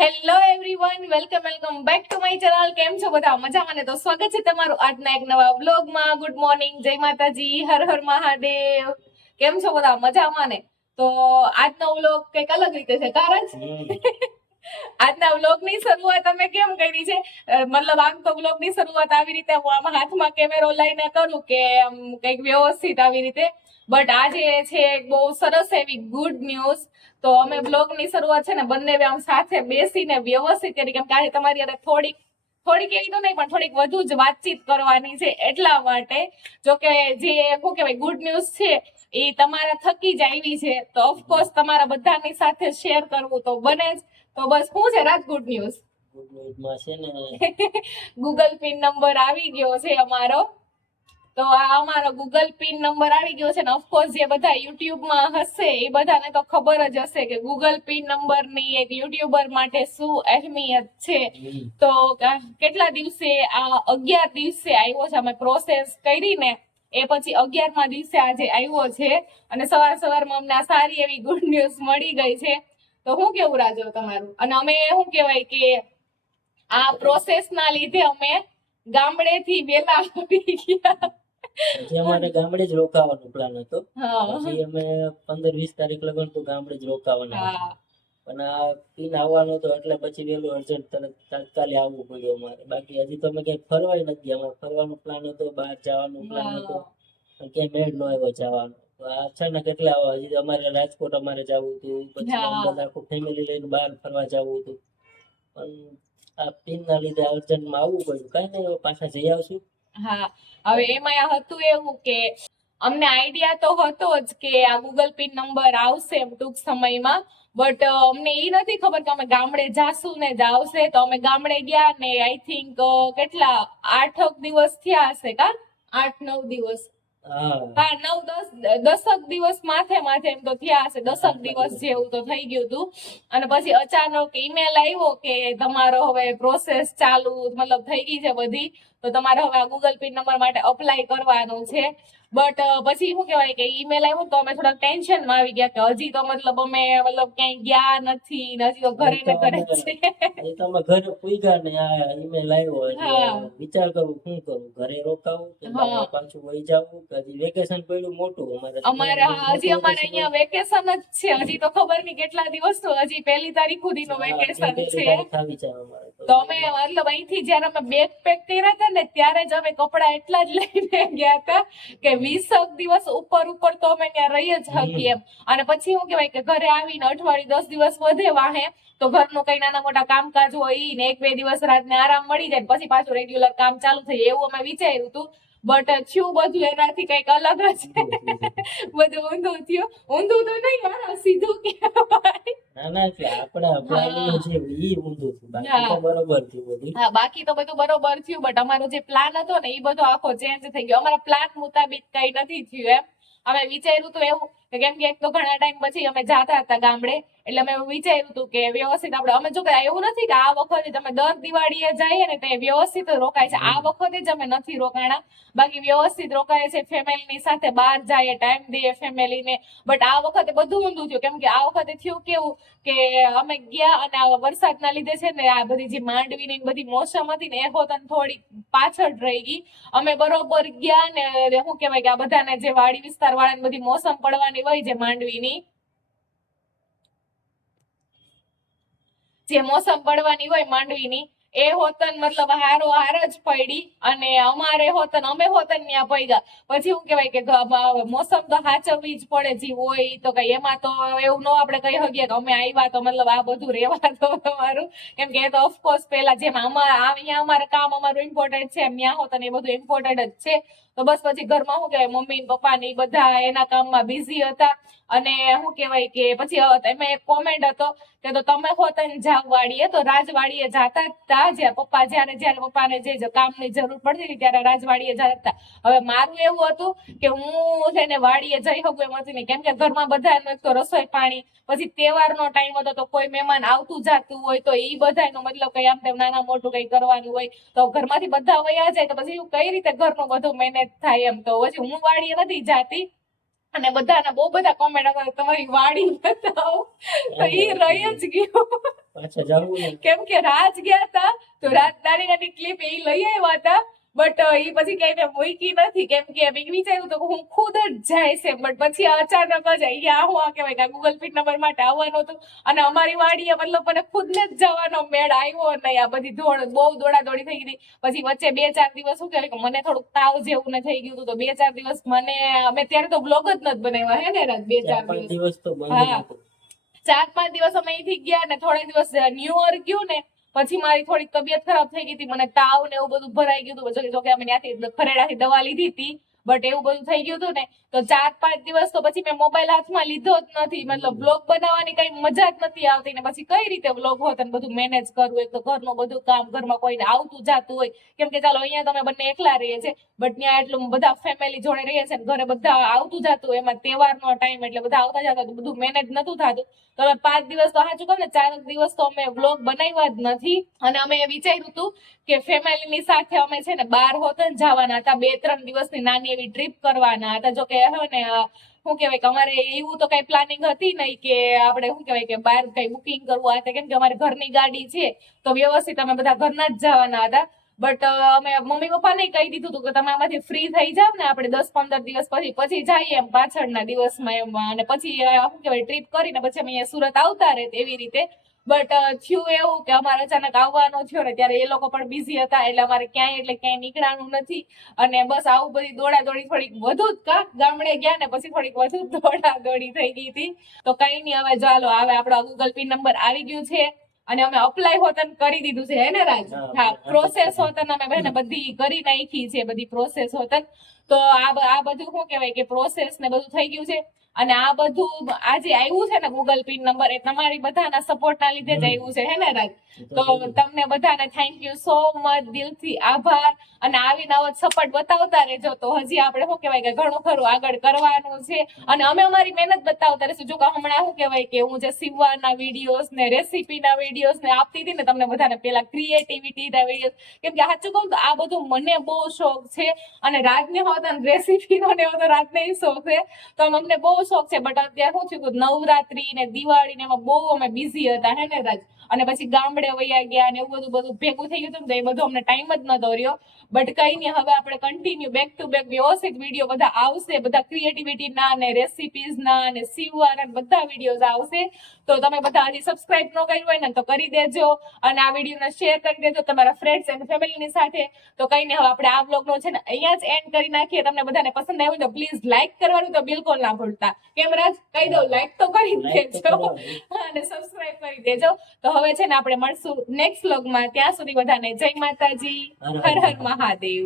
Hello everyone, welcome back to my channel. કેમ છો બધા? મજામાં ને? તો સ્વાગત છે તમારું આજના એક નવા વ્લોગમાં. ગુડ મોર્નિંગ, જય માતાજી, હર હર મહાદેવ. કેમ છો બધા? મજામાં ને? તો આજનો વ્લોગ કઈક અલગ રીતે છે. કારણ આજના વ્લોગની શરૂઆત અમે કેમ કરી છે, મતલબ આમ તો વ્લોગની શરૂઆત આવી રીતે હું આમાં હાથમાં કેમેરો લઈને કરું કે કઈક વ્યવસ્થિત આવી રીતે, બટ આજે છે બહુ સરસ એવી ગુડ ન્યૂઝ. તો અમે બ્લોગની શરૂઆત છે ને બંને આમ સાથે બેસીને વ્યવસ્થિત કરી, કેમ કે આજે તમારી હારે થોડીક એવી તો નહીં પણ થોડીક વધુ જ વાતચીત કરવાની છે, એટલા માટે. જો કે જે શું કહેવાય ગુડ ન્યૂઝ છે એ તમારા થકી જ આવી છે, તો ઓફકોર્સ તમારા બધાની સાથે શેર કરવું તો બને જ. તો બસ શું છે Raj good news? Google pin number આવી ગયો છે અમારો. તો આ અમારો ગૂગલ પિન નંબર આવી ગયો છે ને ઓફકોર્સ જે બધા યુટ્યુબમાં હશે એ બધાને તો ખબર જ હશે કે ગૂગલ પિન નંબરની એક યુટ્યુબર માટે શું અહેમિયત છે. તો કેટલા દિવસે આ 11 દિવસે આવ્યો છે, અમે પ્રોસેસ કરી ને એ પછી 11મા દિવસે આજે આવ્યો છે, અને સવારમાં અમને આ સારી એવી ગુડ ન્યૂઝ મળી ગઈ છે. તો હું કેવું રાજો તમારું? અને અમે શું કહેવાય કે આ પ્રોસેસ ના લીધે અમે ગામડેથી વેલા આવી ગયા. અમારે ગામડે જ રોકાવાનો પ્લાન હતો. પછી અમે 15-20 તારીખ લગન તો ગામડે જ રોકાવાના, પણ આ પિન આવવાનો હતો એટલે પછી વેલું અર્જન્ટ તરત તાત્કાલિક આવવું પડ્યું અમારે. બાકી હજી તો અમે ક્યાંક ફરવાય નથી ગયા. અમારે ફરવાનો પ્લાન હતો, બહાર જવાનો પ્લાન હતો, પણ ક્યાંય મેળ ન આવ્યો જવાનો. તો આ અચાનક એટલે હજી અમારે રાજકોટ અમારે જવું હતું, પછી બધા આખું ફેમિલી લઈને બહાર ફરવા જવું હતું, પણ આ પિન ના લીધે અર્જન્ટમાં આવવું પડ્યું. કઈ નહીં, પાછા જઈ આવશું. હા, હવે એમાં હતું એવું કે અમને આઈડિયા તો હતો જ કે આ ગૂગલ પિન નંબર આવશે ટૂંક સમયમાં, બટ અમને એ નથી ખબર કે અમે ગામડે જાશું ને જ આવશે. તો અમે ગામડે ગયા ને આઈ થિંક કેટલા 8 દિવસ થયા હશે, કા 8-9 દિવસ, હા 9-10 દિવસ માથે એમ તો થયા હશે. 10 દિવસ જેવું તો થઈ ગયું હતું. અને પછી અચાનક ઈમેલ આવ્યો કે તમારો હવે પ્રોસેસ ચાલુ મતલબ થઈ ગઈ છે બધી, તો તમારે હવે આ ગૂગલ પિન નંબર માટે અપ્લાય કરવાનું છે. બટ પછી શું કહેવાય કે ઈમેલ આવ્યો તો અમે થોડા ટેન્શનમાં આવી ગયા કે હજી તો મતલબ અમે ક્યાંય ગયા નથી, હજી તો ઘરે ને ઘરે છે. તો અમે ઘરે પૂગ્યા ને આ ઈમેલ આવ્યો એટલે વિચાર કરું શું કરું, ઘરે રોકાવું કે પાછું વહી જાવું કે હજી વેકેશન પડ્યું મોટું અમારે હજી અમારે અહીંયા વેકેશન જ છે. હજી તો ખબર નહીં કેટલા દિવસનું, હજી 1 તારીખ સુધીનું વેકેશન છે. તો અમે મતલબ અહીંથી જયારે અમે બેગ પેક કર્યા હતા ને ત્યારે જ અમે કપડા એટલા જ લઈને ગયા હતા કે 20 દિવસ ઉપર તો અમે ત્યાં રહી જ શકીએ એમ. અને પછી શું કહેવાય કે ઘરે આવીને અઠવાડિયું 10 દિવસ વધે વાહે તો ઘરનું કઈ નાના મોટા કામકાજ હોય ઈ ને 1-2 દિવસ રાતને આરામ મળી જાય, પછી પાછું રેગ્યુલર કામ ચાલુ થઈ જાય એવું અમે વિચાર્યું હતું. બટ થયું બધું એનાથી કઈક અલગ જ, બધું ઊંધું થયું. ઊંધું તો નહીં યાર, સીધું કહેવાય. બાકી તો બધું બરોબર થયું, બટ અમારો જે પ્લાન હતો ને એ બધો આખો ચેન્જ થઈ ગયો. અમારા પ્લાન મુતાબિક કઈ નથી થયું એમ. અમે વિચાર્યું હતું એવું કે કેમ કે એક તો ઘણા ટાઈમ પછી અમે જાતા હતા ગામડે, એટલે અમે એવું વિચાર્યું હતું કે વ્યવસ્થિત આપણે અમે જો કે એવું નથી કે આ વખતે તમે દર દિવાળીએ જઈએ ને તે વ્યવસ્થિત રોકાય છે. આ વખતે જ અમે નથી રોકાણા, બાકી વ્યવસ્થિત રોકાય છે, ફેમિલીની સાથે બહાર જાય, ટાઈમ દઈએ ફેમિલીને. બટ આ વખતે બધું ઊંધું થયું, કેમ કે આ વખતે થયું કેવું કે અમે ગયા અને આ વરસાદના લીધે છે ને આ બધી જે માંડવીની બધી મોસમ હતી ને એ હોતન થોડીક પાછળ રહી ગઈ. અમે બરોબર ગયા ને શું કહેવાય કે આ બધાને જે વાડી વિસ્તાર વાળાને બધી મોસમ પડવાની હોય જે માંડવીની, જે મોસમ પડવાની હોય માંડવીની એ હોતન મતલબ હારો હાર જ પડી, અને અમારે હોતન અમે હોતન ત્યાં પડ્યા. પછી શું કહેવાય કે મોસમ તો સાચવવી જ પડે, જે હોય તો કઈ એમાં તો એવું ન આપણે કહી શકીએ કે અમે આવ્યા તો મતલબ આ બધું રહેવા દો તમારું, કેમ કે એ તો ઓફકોર્સ પેલા જેમ અહીંયા અમારે કામ અમારું ઇમ્પોર્ટન્ટ છે, ત્યાં હોતન એ બધું ઇમ્પોર્ટન્ટ જ છે. તો બસ પછી ઘરમાં શું કહેવાય મમ્મી પપ્પા ને એ બધા એના કામમાં બિઝી હતા. અને શું કહેવાય કે પછી એમાં એક કોમેન્ટ હતો કે તો તમે હોતન જાવ વાડીએ, તો રાજવાડીએ જાતા હતા જ્યાં પપ્પા જયારે પપ્પાને જે કામની જરૂર પડતી હતી ત્યારે રાજવાડીએ જતા હતા. હવે મારું એવું હતું કે હું છે ને વાડીએ જઈ શકું એમ હતી નહીં, કેમ કે ઘરમાં બધાનું એક તો રસોઈ પાણી, પછી તહેવારનો ટાઈમ હતો તો કોઈ મહેમાન આવતું જાતું હોય તો એ બધાનું મતલબ કઈ આમ તેમ નાના મોટું કઈ કરવાનું હોય તો ઘરમાંથી બધા વયા જાય તો પછી કઈ રીતે ઘરનું બધું મેનેજ થાય એમ. તો પછી હું વાડીએ નથી જાતી, અને બધાના બહુ બધા કોમેન્ટ કરે તમારી વાડી બતાવો, તો ઈ રહી જ ગયું. પાછા જવું ને કેમ કે રાજ ગયા હતા તો રાજ નાની નાની ક્લિપ એ લઈ આવ્યા હતા, બટ ઈ પછી કઈને મૂકી નથી, કેમ કે મેં વિચાર્યું તો હું ખુદ જ જાય છે, બટ પછી અચાનક જ અહીંયા હું કહેવાય કે ગૂગલ પીટ નંબર માટે આવવાનું હતું, અને અમારી વાડીએ મતલબ મને ખુદને જ જવાનો મેળ આવ્યો નહીં. આ બધી બહુ દોડાદોડી થઈ ગઈ. પછી વચ્ચે 2-4 દિવસ શું કહેવાય કે મને થોડુંક તાવ જેવું ને થઈ ગયું હતું, તો 2-4 દિવસ મને અમે ત્યારે તો બ્લોગ જ નથી બનાવ્યા હે ને રાત 2-4 દિવસ. દિવસ તો બંધ હા. હતું. 4-5 દિવસ અમે અહીંથી ગયા ને થોડા દિવસ ન્યુ યર ગયું ને પછી મારી થોડીક તબિયત ખરાબ થઈ ગઈ હતી, મને તાવ ને એવું બધું ભરાઈ ગયું હતું. જોકે અમે ત્યાંથી ખરેડાથી દવા લીધી હતી, બટ એવું બધું થઈ ગયું હતું ને તો 4-5 દિવસ તો પછી મેં મોબાઈલ હાથમાં લીધો જ નથી. મતલબ બ્લોગ બનાવવાની કઈ મજા જ નથી આવતી, ને પછી કઈ રીતે બ્લોગ હોત અને બધું મેનેજ કરવું, એક તો ઘરનું બધું કામ, ઘરમાં કોઈને આવતું જાતું હોય, કેમ કે ચાલો અહીંયા તમે બંને એકલા રહીએ છે, બટ ત્યાં એટલું બધા ફેમિલી જોડે રહીએ છે, ઘરે બધા આવતું જાતું, એમાં તહેવારનો ટાઈમ એટલે બધા આવતા જતા, તો બધું મેનેજ નતું થતું. તો 5 દિવસ તો સાચું કહું ને 4 દિવસ તો અમે બ્લોગ બનાવ્યા જ નથી. અને અમે વિચાર્યું હતું કે ફેમિલીની સાથે અમે છે ને બહાર હોતન જવાના હતા, 2-3 દિવસની નાની એવી ટ્રીપ કરવાના હતા. જો કે હે ને શું કહેવાય કે અમારે એવું તો કઈ પ્લાનિંગ હતી નહીં કે આપણે શું કહેવાય કે બહાર કઈ બુકિંગ કરવું આ કેમ કે અમારે ઘરની ગાડી છે, તો વ્યવસ્થિત અમે બધા ઘરના જ જવાના હતા. બટ અમે મમ્મી પપ્પાને કહી દીધું હતું કે તમે આમાંથી ફ્રી થઈ જાવ ને આપણે 10-15 દિવસ પછી જઈએ એમ પાછળના દિવસમાં એમ, અને પછી શું કહેવાય ટ્રીપ કરીને પછી અમે અહીંયા સુરત આવતા રહે એવી રીતે. બટ થયું એવું કે અમારે અચાનક આવવાનો થયો ને ત્યારે એ લોકો પણ બિઝી હતા, એટલે અમારે ક્યાંય નીકળવાનું નથી. અને બસ આવું બધી દોડાદોડી થોડીક વધુ જ ગામડે ગયા ને પછી થોડીક વધુ દોડાદોડી થઈ ગઈ હતી. તો કઈ નહીં, હવે ચાલો હવે આપણો ગૂગલ પે નંબર આવી ગયું છે અને અમે અપ્લાય હોતન કરી દીધું છે હે ને રાજ? હા, પ્રોસેસ હોતન અમે બહેને બધી કરી નાખી છે, બધી પ્રોસેસ હોતન. તો આ બધું શું કહેવાય કે પ્રોસેસ ને બધું થઈ ગયું છે. અને આ બધું આજે આવ્યું છે ને ગૂગલ પિન નંબર, એ તમારી બધાના સપોર્ટ ના લીધે જ આવ્યું છે હે ને રાજ? તો તમને બધાને થેન્ક યુ સો મચ, દિલથી આભાર. અને આવીને આવો સપોર્ટ બતાવતા રહેજો, તો હજી આપણે શું કહેવાય કે ઘણું ખરું આગળ કરવાનું છે. અને અમે અમારી મહેનત બતાવતા રહીશું. જો કે હમણાં શું કહેવાય કે હું જે સીવવાના વિડીયોઝ ને રેસીપીના વિડીયોઝ ને આપતી હતી ને તમને બધાને, પેલા ક્રિએટિવિટીના વિડીયોઝ, કેમ કે સાચું કહું તો આ બધું મને બહુ શોખ છે. અને રાજને હોત રેસીપીનો ને એવો તો રાજને શોખ છે, તો અમને બહુ શોખ છે. બટ અત્યારે શું થયું નવરાત્રી ને દિવાળી ને એમાં બહુ અમે બિઝી હતા હે ને રાજ? અને પછી ગામડે વયા ગયા ને એવું બધું ભેગું થઈ ગયું હતું ને, તો એ બધું અમને ટાઈમ જ નતો રહ્યો. બટ કઈ નહીં, હવે આપણે કન્ટિન્યુ બેક ટુ બેક વ્યવસ્થિત વિડીયો બધા આવશે, બધા ક્રિએટિવિટીના ને રેસીપીઝના ને સીવવાના બધા વિડીયોઝ આવશે. તો તમે બધા હજી સબસ્ક્રાઇબ ન કર્યું હોય ને તો કરી દેજો, અને આ વિડીયોને શેર કરી દેજો તમારા ફ્રેન્ડ્સ એન્ડ ફેમિલીની સાથે. તો કઈ નહીં, હવે આપણે આ બ્લોગનો છે ને અહીંયા જ એન્ડ કરી નાખીએ. તમને બધાને પસંદ આવ્યું તો પ્લીઝ લાઈક કરવાનું તો બિલકુલ ના ભૂલતા. કેમ રાજ, કહી દઉં લાઈક તો કરી દેજો અને સબસ્ક્રાઇબ કરી દેજો. તો હવે છે ને આપણે મળશું નેક્સ્ટ વ્લોગમાં. ત્યાં સુધી બધાને જય માતાજી, હર હર મહાદેવ.